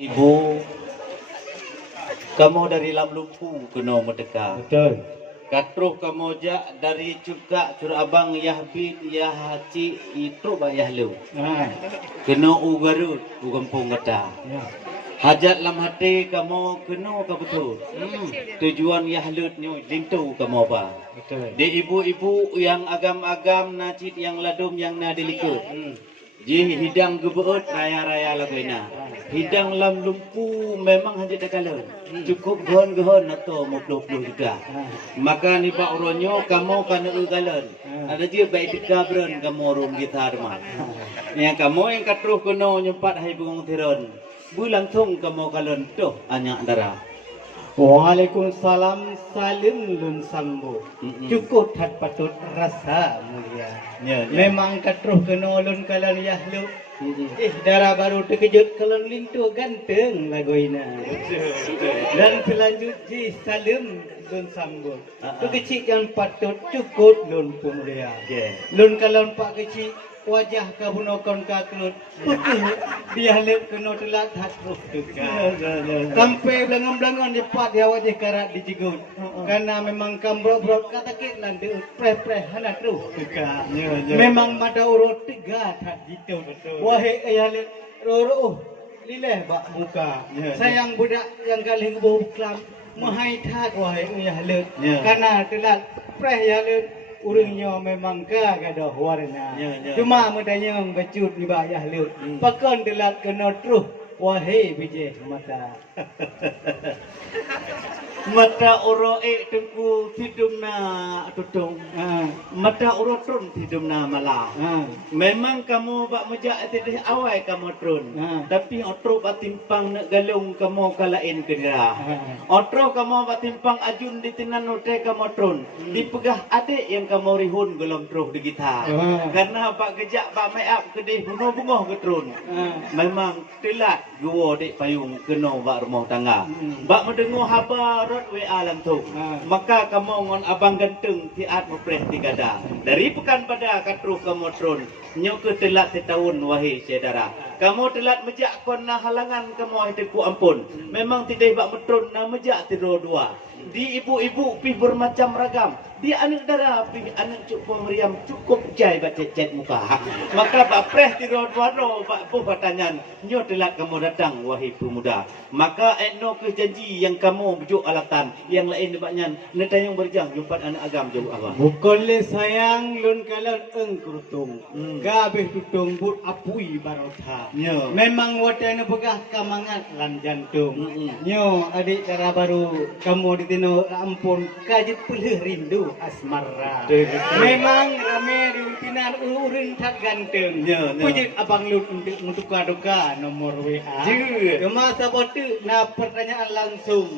Ibu, kamu dari Lam Lumpu kena merdeka. Betul. Katruh kamu jak dari juga curah abang Yahbid Yahaci itu bayah lu. Kena ugarut ugampung ngata. Ya. Hajat lam hati kamu kena ka betul. Tujuan yahlutnya lintu kamu apa? Betul. Di ibu-ibu yang agam-agam nacit yang ladum yang nadilikut. Ji hidang gebeut raya-raya laguina. Hidang lam lumpu memang hanya dekala. Cukup gehon-gehon atau mupluh-pluh juga. Maka ni pak uronyo kamu kana ugalan. Ada je baik dikabron kamu rum gitar mah. Yang kamu yang katruh kuno nyempat hai bungung tiron. Bulan thung kamu kalon tuh anyak darah. Waalaikumsalam salim lun sambu. Cukup hat patut rasa mulia. Ya, ya. Memang katruh kena lun kalan yahlu. Darah baru terkejut kalan lintu ganteng lagoina. Dan selanjutnya salim lun sambu. Tu kecil yang patut cukup lun pemulia. Lun kalan pak kecil wajah kahunokon kakrut putih dia lep kena telat hatruh juga sampai belangan-belangan dipat dia wajah karat dijigut karena memang kambrok-brok kata kit nanti preh-preh hana truh juga memang mata urut tiga tak gitu wahai ayah lep roro lileh bak muka sayang budak yang kali ngebuh klam mahai tak wahai ayah lep karena telat preh ya lep urangnya memang kagadah warna. Cuma mudanya becut ni bayah lut. Pakon delat kena truh wahai bijih mata. Mata oroe tengku tidumna tutung. Mata urotun tidumna malah. Memang kamu bak mejak tidih awai kamu trun. Tapi otro bak timpang nak galung kamu kalain kedera. Otro kamu bak timpang ajun di tinan note kamu trun. Dipegah adik yang kamu rihun golong truh di gitar. Karena bak gejak bak make up kedih bunga-bunga ke trun. Memang telat gua dek payung kena bak rumah tangga. Bak mendengar habar rot WA lantung. Maka kamu ngon abang ganteng tiat mempreh tigada. Dari pekan pada katruh kamu trun. Nyok ke telat setahun wahai saudara. Kamu telat mejak kona halangan kamu hidupku ampun. Memang tidak bak metrun na mejak tidur dua. Di ibu-ibu pi bermacam ragam. Di anak dara pi anak cuk pemeriam cukup jai bat cet muka. Maka bak preh tidur dua ro bak puh pertanyaan. Nyo telat kamu datang wahai pemuda. Maka etno ke janji yang kamu bujuk alatan yang lain debaknya netayang berjang jumpat anak agam jauh apa. Bukan le sayang lun kalan eng kerutung. Gabeh tutung but apui barotha. Memang wadana pegah kamangat lan jantung. Nyo adik cara baru kamu ditino ampun kajit pelih rindu asmara. Memang rame di pimpinan urun tak ganteng. Pujit abang lut untuk duka nomor WA. Cuma sabotu na pertanyaan langsung.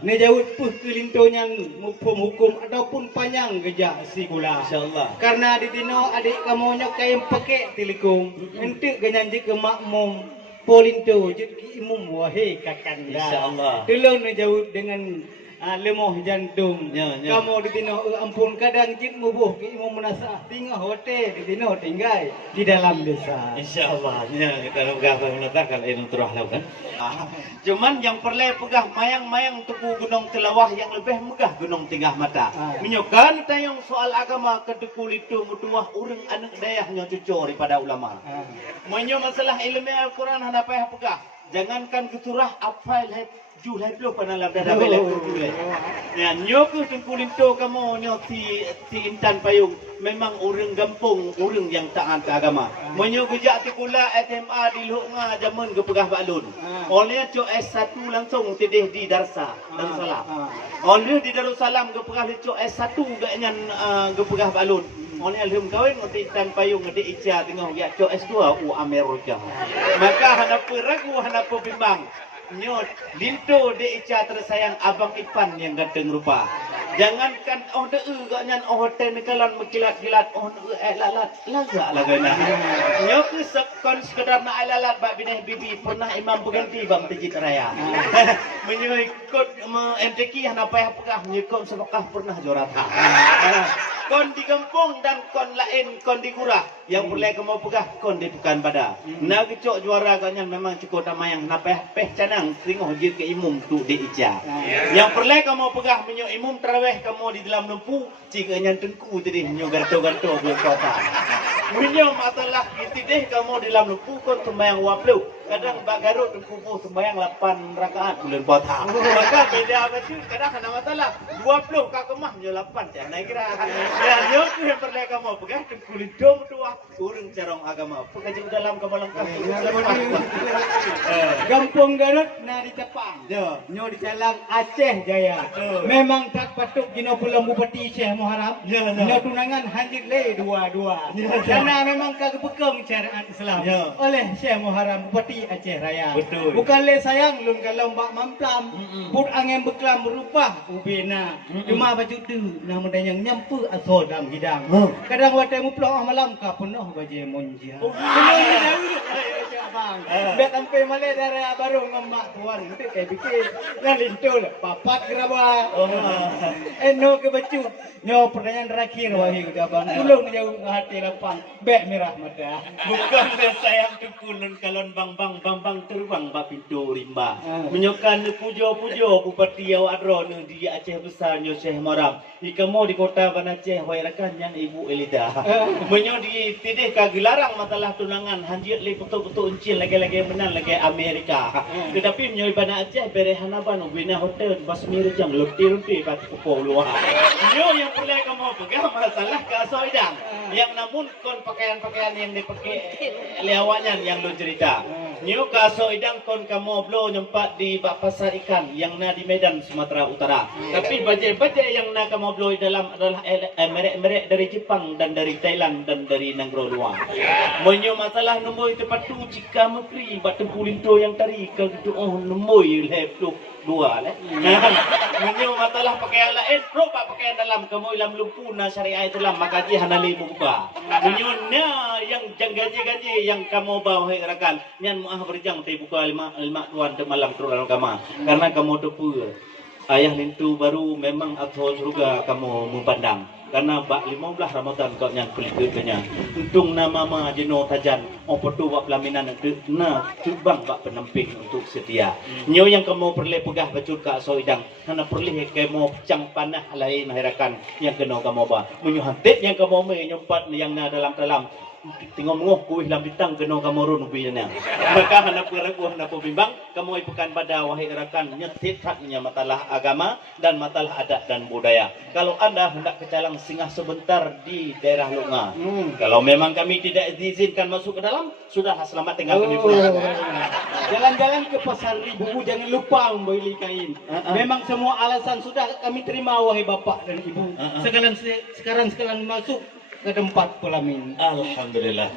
Ne jauh puh kelintonya hukum ataupun panjang gejak si gula. Insyaallah. Karena ditino adik kamu nyok kayak pakai tilikung. Ente ganyanji ke makmum polinto jut ki imum wahai kakanda. Insyaallah. Tolong ne jauh dengan lemah jantung. Kamu ditino ampun kadang jit mubuh ki imum menasah tinggal hotel ditino tinggal di dalam desa. Insyaallah. Kalau gak menetap kalau ini terah kan. Cuman yang perlu pegah mayang-mayang tepu gunung telawah yang lebih megah gunung tingah mata. Menyokan tayang soal agama kedekul itu mutuah urang anak dayahnya cucur daripada ulama. Menyo masalah ilmu Al-Quran hana payah pegah. Jangankan keturah apa lihat julai dulu pada dalam dah belak kulai. Ya nyok tengkul itu kamu nyok ti intan payung memang urang gampung urang yang taat agama. Menyo gejak ti kula SMA di Luhunga zaman gepegah balun. Oleh cok S1 langsung tidih di Darussalam. Oleh di Darussalam gepegah cok S1 gaknyan gepegah balun. Oleh alhum kawin ngoti intan payung ngedi ica tengah ya cok S2 Amerika. Maka hana ragu hana bimbang. Nyot linto de ica tersayang abang Ipan yang ganteng rupa. Jangankan gaknyan hotel nekalan mekilat-kilat lalat laga lagana. Nyok sekon sekedar na lalat bak bineh bibi pernah imam berganti bang tejit raya. Menyikut MTQ hana payah pegah menyikut sedekah pernah jorata. kon di kampung dan kon lain kon di gurah. Yang perlu kamu pegah kon di pekan pada. Nak kecok juara agaknya memang cukup tamayang napeh canang tengok je ke imum tu di ija. Yang perlu kamu pegah menyo imum tarawih kamu di dalam lempu jika nyan tengku jadi menyo ganto-ganto buat kota. Menyo matalah itu deh kamu di dalam lempu kon sembahyang waplu. Kadang bak Garut tengkubuh sembahyang 8 rakaat bulan puasa. Maka beda betul kadang kena masalah 20 kak kemah menyo 8 jangan kira. Ya yo tu yang perlu kamu pegah tengkulit dom tua urang carong agama. Pegah dalam kamu lengkap. Kampung Garut na di Tepang. Ya. Nyo di Calang Aceh Jaya. Memang tak patut gino pulang bupati Syekh Muharram. Nyo tunangan hanjit le dua-dua. Karena memang kagak pegang syariat Islam. Oleh Syekh Muharram bupati Aceh Raya. Betul. Bukan le sayang lun kalau mbak mamplam. Put angin beklam berubah ubena. Cuma baju tu nama dan yang nyampu asal dalam hidang. Kadang waktu mu pulang malam ka penuh baju monja. Bang. Biar sampai malai darah baru ngemak tuan. Itu kayak bikin. Yang lintul. Papat gerabah. No ke baju. Nyo pertanyaan terakhir wahai udah bang. Tolong jauh hati lapang. Bek merah mata. Bukan sayang tukulun kalon bang terbang ba pintu rimba. Menyokan pujo-pujo bupati awak adron di Aceh besar nyo Syekh Muharram. Ikamu di kota Ban Aceh wairakan yang Ibu Elida. Menyo di tidih kagilarang masalah tunangan hanjit le betul-betul encil lagi-lagi menang lagi Amerika. Tetapi menyo Ban Aceh berehanaban ubina hotel Basmir jang luti-luti bat kupo luar. Nyo yang perlu kamu pegang masalah kasoidang. Yang namun kon pakaian-pakaian yang dipakai lewatnya yang lu cerita. Nyo kasoidang kon kamu blo nyempat di bak pasar ikan yang na di Medan Sumatera Utara. Tapi bajai-bajai yang na kamu blo dalam adalah merek-merek dari Jepang dan dari Thailand dan dari negara luar. Menyo masalah nombor tempat tu jika mekri bak tempulinto yang tari ke oh nombor lep tu dua le. Menyo masalah pakaian lain pro pakaian dalam kamu ilam lumpu na syariah Islam maka ji hanali buka. Menyo na yang gaji-gaji yang kamu bawa hirakan nyan muah berjang te buka lima tuan de malam turun agama karena kamu depu ayah lintu baru memang atau juga kamu memandang karena bak 15 Ramadan kau yang kulit-kulitnya untung nama ma jeno tajan opetu bak pelaminan itu na tubang bak penamping untuk setia nyo yang kamu perlu pegah bacul ka soidang karena perlu kamu cang panah lain hirakan yang kena kamu ba menyuhantit yang kamu menyumpat yang na dalam tengok mengoh kuih dalam bintang kena kamu run ubinnya maka hendak berlaku hendak bimbang kamu ibukan pada wahai rakan nyetit haknya masalah agama dan masalah adat dan budaya kalau anda hendak ke Calang singgah sebentar di daerah Lunga kalau memang kami tidak diizinkan masuk ke dalam sudah selamat tinggal kami pulang jalan-jalan ke pasar Ribu jangan lupa membeli kain memang semua alasan sudah kami terima wahai bapak dan ibu sekarang masuk ke tempat pelamin. Alhamdulillah.